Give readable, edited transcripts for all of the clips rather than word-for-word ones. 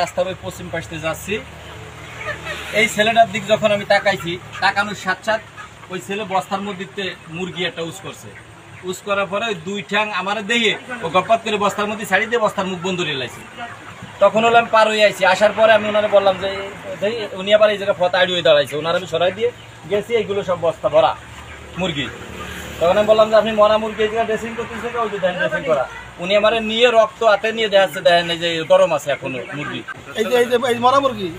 রাস্তার ওই পশ্চিম পাশ থেকে যাচ্ছি, এই ছেলেটার দিক যখন আমি তাকাইছি, তাকানোর সাথে সাথে ওই ছেলে বস্তার মধ্যে মুরগি একটা উস করছে। উস করার পরে ওই দুই ঠ্যাং আমার দেখে ও গপ্পাত করে বস্তার মধ্যে ছাড়ি দিয়ে বস্তার মুখ বন্ধ রেলাইছি। তখন হলো আমি পার হয়ে আইছি, আসার পরে আমি ওনারা বললাম যে উনি আবার এই জায়গায় ফত আড়ি হয়ে দাঁড়াইছে, ওনারা আমি সরাই দিয়ে গেছি, এইগুলো সব বস্তা ভরা মুরগি। তখন আমি বললাম যে আপনি মরা মুরগি এই জায়গায় ড্রেসিং করতেছে, ওই যে ড্রেসিং করা। উনি আমার নিয়ে রক্ত হাতে নিয়ে দেখাচ্ছে, দেখেন এই যে গরম আছে এখনো মুরগি।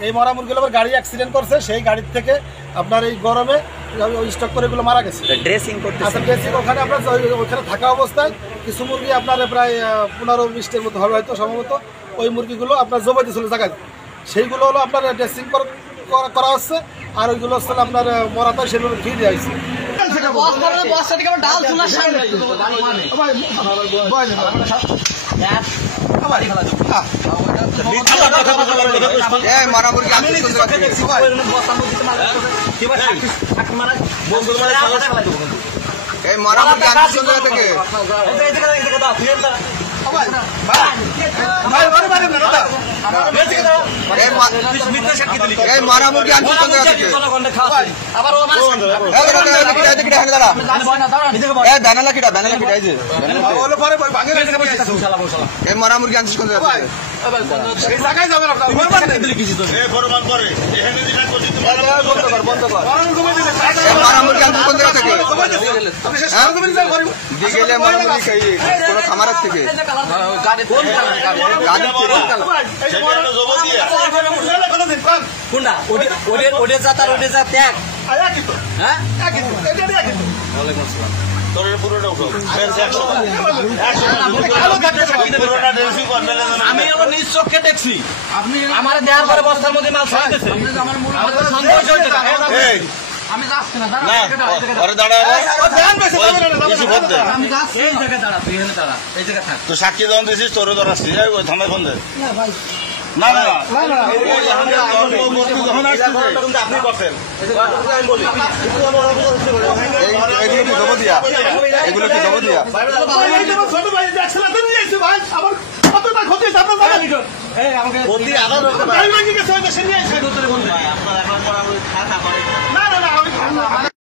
এই মরা মুরগি আবার গাড়ি অ্যাক্সিডেন্ট করছে, সেই গাড়ির থেকে আপনার এই গরমে স্টক করে এগুলো মারা গেছে। ড্রেসিং করতে ড্রেসিং ওখানে আপনার ওখানে থাকা অবস্থায় কিছু মুরগি আপনার প্রায় 15-20টার মতো হবে হয়তো সম্ভবত। ওই মুরগিগুলো আপনার জমে দিয়েছিল জায়গায়, সেইগুলো হলো আপনার ড্রেসিং করা হচ্ছে, আর ওইগুলো হচ্ছে আপনার মরাতে সেগুলো ফ্রি দেওয়া হয়েছে। খামারের থেকে আমি নিজ চোখে দেখছি, আপনি আমার দেওয়ার পরে বস্তার মধ্যে মাল খাইতেছে। আমি যাচ্ছি না, তো সাক্ষী যখন দিয়েছিস তোর ধরাচ্ছি থানায় ফোন দেয় না না আপনি করতেন এগুলো কি জমা দিয়া ছোট ভাই আমার কতটা ক্ষতি আপনার